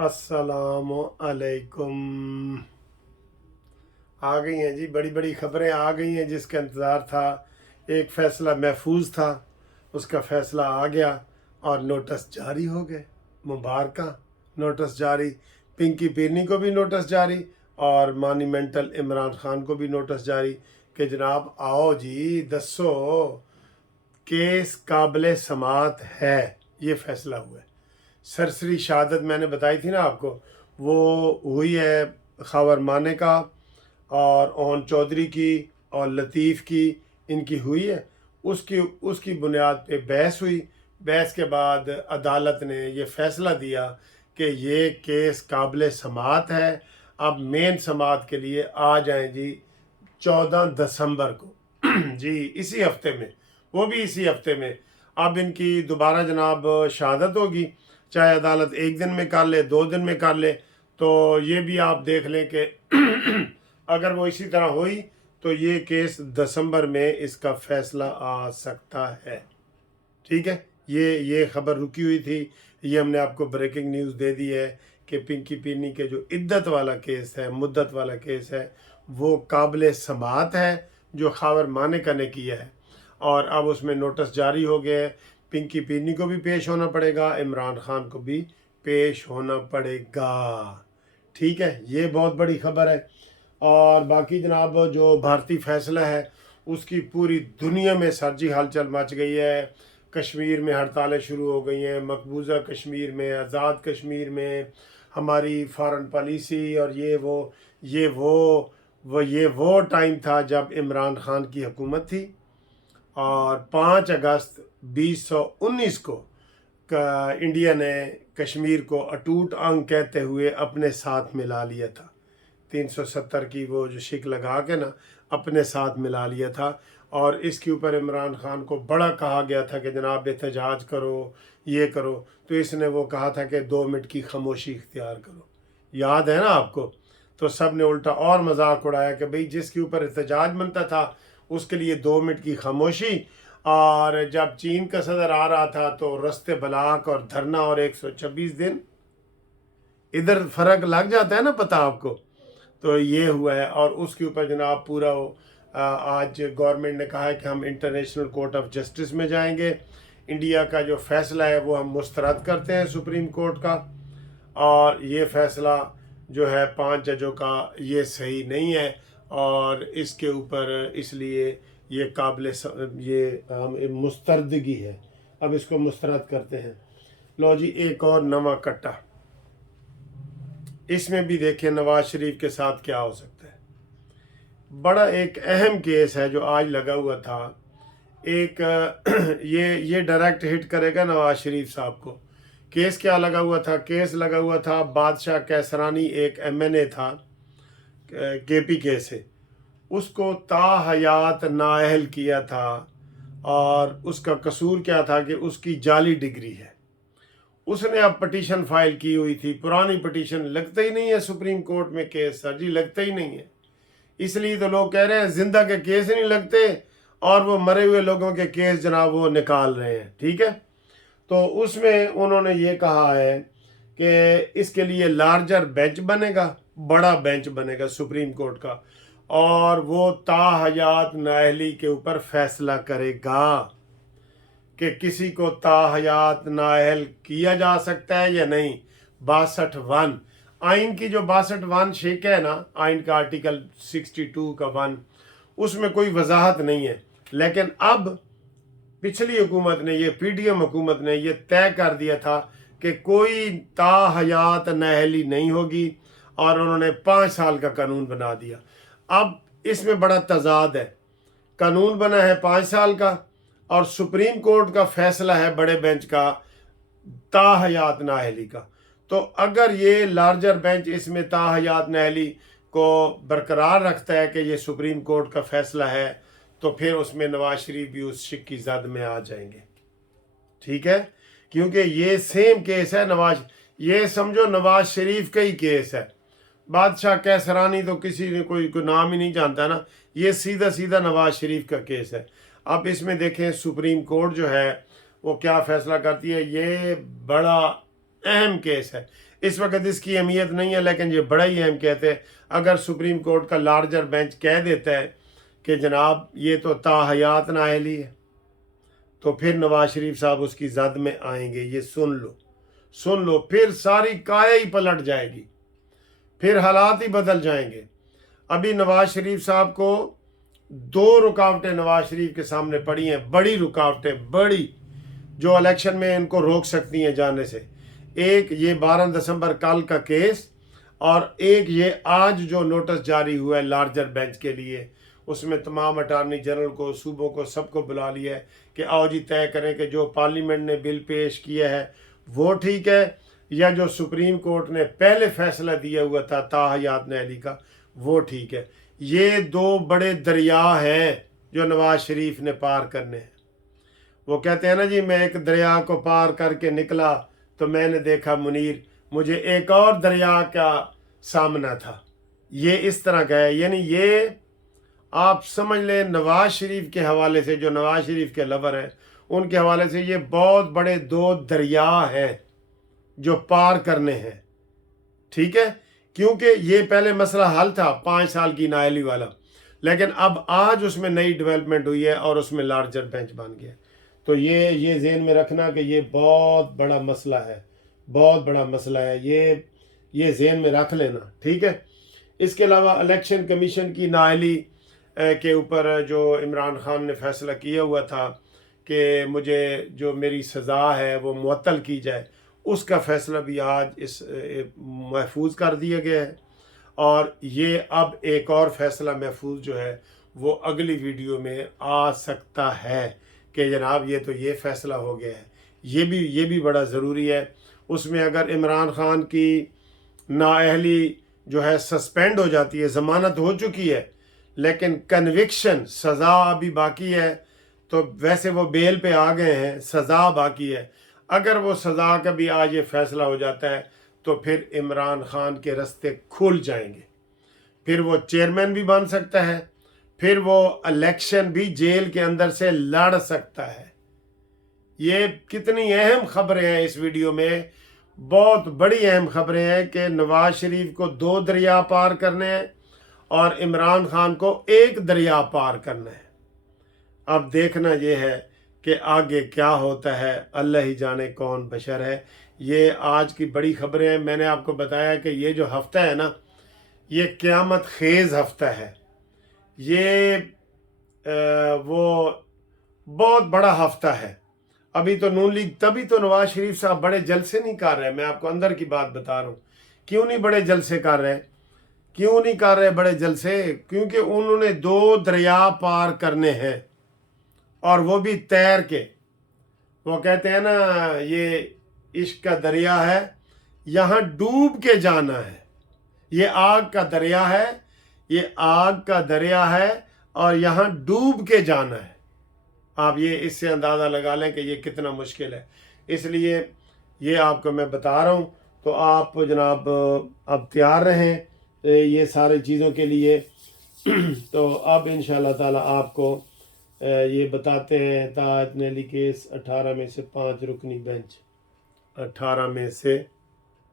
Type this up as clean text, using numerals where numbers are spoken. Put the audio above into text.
अस्सलामु अलैकुम। आ गई हैं जी, बड़ी बड़ी खबरें आ गई हैं जिसका इंतज़ार था। एक फ़ैसला महफूज था, उसका फ़ैसला आ गया और नोटिस जारी हो गए। मुबारक, नोटिस जारी। पिंकी पीरनी को भी नोटिस जारी और मॉन्यूमेंटल इमरान खान को भी नोटिस जारी कि जनाब आओ जी, दसो केस काबिल समात है। ये फ़ैसला हुआ है। सरसरी शहादत मैंने बताई थी ना आपको, वो हुई है खबर माने का और ओन चौधरी की और लतीफ़ की, इनकी हुई है। उसकी उसकी बुनियाद पे बहस हुई। बहस के बाद अदालत ने ये फ़ैसला दिया कि ये केस काबिल समात है। अब मेन समात के लिए आ जाएं जी 14 दिसंबर को जी, इसी हफ्ते में, वो भी इसी हफ्ते में। अब इनकी दोबारा जनाब शहादत होगी, चाहे अदालत एक दिन में कर ले, 2 दिन में कर ले। तो ये भी आप देख लें कि अगर वो इसी तरह हुई तो ये केस दिसंबर में इसका फैसला आ सकता है। ठीक है, ये खबर रुकी हुई थी, ये हमने आपको ब्रेकिंग न्यूज़ दे दी है कि पिंकी पीनी के जो इद्दत वाला केस है, मुद्दत वाला केस है, वो काबिल समात है जो खावर मानेका ने किया है। और अब उसमें नोटिस जारी हो गए हैं। पिंकी पीनी को भी पेश होना पड़ेगा, इमरान खान को भी पेश होना पड़ेगा। ठीक है, ये बहुत बड़ी खबर है। और बाकी जनाब जो भारतीय फैसला है उसकी पूरी दुनिया में सरजी हलचल मच गई है। कश्मीर में हड़तालें शुरू हो गई हैं, मकबूजा कश्मीर में, आज़ाद कश्मीर में, हमारी फॉरेन पॉलिसी और ये वो टाइम था जब इमरान खान की हुकूमत थी। और 5 अगस्त 2019 को इंडिया ने कश्मीर को अटूट अंग कहते हुए अपने साथ मिला लिया था। 370 की वो जो शिक लगा के ना अपने साथ मिला लिया था। और इसके ऊपर इमरान खान को बड़ा कहा गया था कि जनाब एहतजाज करो, ये करो। तो इसने वो कहा था कि 2 मिनट की खामोशी इख्तियार करो, याद है ना आपको। तो सब ने उल्टा और मजाक उड़ाया कि भाई जिसके ऊपर एहतजाज बनता था उसके लिए 2 मिनट की खामोशी। और जब चीन का सदर आ रहा था तो रस्ते ब्लाक और धरना और 126 दिन, इधर फ़र्क लग जाता है ना पता आपको। तो ये हुआ है। और उसके ऊपर जनाब पूरा आज गवर्नमेंट ने कहा है कि हम इंटरनेशनल कोर्ट ऑफ जस्टिस में जाएंगे। इंडिया का जो फैसला है वो हम मुस्तरद करते हैं सुप्रीम कोर्ट का। और ये फैसला जो है 5 जजों का, ये सही नहीं है और इसके ऊपर इसलिए ये काबिल ये मुस्तरदगी है। अब इसको मुस्तरद करते हैं। लो जी, एक और नवा कट्टा। इसमें भी देखिए नवाज शरीफ के साथ क्या हो सकता है। बड़ा एक अहम केस है जो आज लगा हुआ था। एक ये डायरेक्ट हिट करेगा नवाज शरीफ साहब को। केस क्या लगा हुआ था? केस लगा हुआ था बादशाह कैसरानी, एक एमएनए था केपीके से, उसको ताहयात नाअहल किया था। और उसका कसूर क्या था कि उसकी जाली डिग्री है। उसने अब पटिशन फाइल की हुई थी, पुरानी पटिशन। लगता ही नहीं है सुप्रीम कोर्ट में केस, सर जी लगता ही नहीं है। इसलिए तो लोग कह रहे हैं जिंदा के केस नहीं लगते और वो मरे हुए लोगों के केस जनाब वो निकाल रहे हैं। ठीक है, तो उसमें उन्होंने ये कहा है कि इसके लिए लार्जर बेंच बनेगा, बड़ा बेंच बनेगा सुप्रीम कोर्ट का, और वो ताहयात नाअहली के ऊपर फैसला करेगा कि किसी को ताहयात नाअहल किया जा सकता है या नहीं। 62(1) आइन की जो 62(1) शेक है ना, आइन का आर्टिकल 62 का 1, उसमें कोई वजाहत नहीं है। लेकिन अब पिछली हुकूमत ने, ये पीडीएम हुकूमत ने ये तय कर दिया था कि कोई ताहयात नाअहली नहीं होगी और उन्होंने 5 साल का कानून बना दिया। अब इसमें बड़ा तजाद है, कानून बना है 5 साल का और सुप्रीम कोर्ट का फैसला है बड़े बेंच का ताहयात नाअहली का। तो अगर ये लार्जर बेंच इसमें ताहयात नाअहली को बरकरार रखता है कि ये सुप्रीम कोर्ट का फैसला है, तो फिर उसमें नवाज शरीफ भी उस शिक की जद में आ जाएंगे। ठीक है, क्योंकि ये सेम केस है ये समझो नवाज शरीफ का ही केस है। बादशाह कैसरानी तो किसी ने कोई नाम ही नहीं जानता ना, ये सीधा सीधा नवाज शरीफ का केस है। अब इसमें देखें सुप्रीम कोर्ट जो है वो क्या फैसला करती है। ये बड़ा अहम केस है। इस वक्त इसकी अहमियत नहीं है, लेकिन ये बड़ा ही अहम कहते हैं। अगर सुप्रीम कोर्ट का लार्जर बेंच कह देता है कि जनाब ये तो ताहयात नाअहली है, तो फिर नवाज शरीफ साहब उसकी जद में आएंगे। ये सुन लो, फिर सारी काया ही पलट जाएगी, फिर हालात ही बदल जाएंगे। अभी नवाज शरीफ साहब को 2 रुकावटें नवाज शरीफ के सामने पड़ी हैं, बड़ी रुकावटें, बड़ी, जो इलेक्शन में इनको रोक सकती हैं जाने से। एक ये 12 दिसंबर कल का केस, और एक ये आज जो नोटिस जारी हुआ है लार्जर बेंच के लिए, उसमें तमाम अटार्नी जनरल को, सूबों को, सबको बुला लिया है कि आओ जी तय करें कि जो पार्लियामेंट ने बिल पेश किया है वो ठीक है, या जो सुप्रीम कोर्ट ने पहले फैसला दिया हुआ था ताहयात नाअहली का वो ठीक है। ये 2 बड़े दरिया हैं जो नवाज शरीफ ने पार करने हैं। वो कहते हैं ना जी, मैं एक दरिया को पार करके निकला तो मैंने देखा मुनीर, मुझे एक और दरिया का सामना था। ये इस तरह का है, यानी ये आप समझ लें नवाज शरीफ के हवाले से, जो नवाज शरीफ के लवर हैं उनके हवाले से, ये बहुत बड़े 2 दरिया हैं जो पार करने हैं। ठीक है, क्योंकि ये पहले मसला हल था 5 साल की नाअहली वाला, लेकिन अब आज उसमें नई डेवलपमेंट हुई है और उसमें लार्जर बेंच बन गया। तो ये ज़हन में रखना कि ये बहुत बड़ा मसला है, बहुत बड़ा मसला है, ये ज़हन में रख लेना। ठीक है, इसके अलावा इलेक्शन कमीशन की नाअहली के ऊपर जो इमरान खान ने फैसला किया हुआ था कि मुझे जो मेरी सज़ा है वो मुअत्तल की जाए, उसका फ़ैसला भी आज इस महफूज कर दिया गया है। और ये अब एक और फ़ैसला महफूज जो है वो अगली वीडियो में आ सकता है कि जनाब ये तो ये फ़ैसला हो गया है। ये भी बड़ा ज़रूरी है। उसमें अगर इमरान खान की नाअहली जो है सस्पेंड हो जाती है, ज़मानत हो चुकी है लेकिन कन्विक्शन, सज़ा अभी बाकी है, तो वैसे वो बेल पे आ गए हैं, सज़ा बाकी है। अगर वो सज़ा का भी आज ये फ़ैसला हो जाता है तो फिर इमरान खान के रास्ते खुल जाएंगे, फिर वो चेयरमैन भी बन सकता है, फिर वो इलेक्शन भी जेल के अंदर से लड़ सकता है। ये कितनी अहम खबरें हैं इस वीडियो में, बहुत बड़ी अहम खबरें हैं कि नवाज शरीफ को 2 दरिया पार करने हैं और इमरान खान को 1 दरिया पार करना है। अब देखना ये है कि आगे क्या होता है, अल्लाह ही जाने कौन बशर है। ये आज की बड़ी खबरें हैं। मैंने आपको बताया कि ये जो हफ्ता है ना, ये क़यामत खेज़ हफ्ता है। ये वो बहुत बड़ा हफ्ता है। अभी तो नून लीग, तभी तो नवाज शरीफ साहब बड़े जलसे नहीं कर रहे। मैं आपको अंदर की बात बता रहा हूँ, क्यों नहीं बड़े जलसे कर रहे, क्यों नहीं कर रहे बड़े जलसे? क्योंकि उन्होंने 2 दरिया पार करने हैं, और वो भी तैर के। वो कहते हैं ना, ये इश्क का दरिया है, यहाँ डूब के जाना है। ये आग का दरिया है, ये आग का दरिया है, और यहाँ डूब के जाना है। आप ये इससे अंदाज़ा लगा लें कि ये कितना मुश्किल है। इसलिए ये आपको मैं बता रहा हूँ, तो आप जनाब अब तैयार रहें ये सारी चीज़ों के लिए। तो अब इंशाअल्लाह ताला आपको ये बताते हैं ताहयात नाअहली केस 18 में से 5 रुकनी बेंच, 18 में से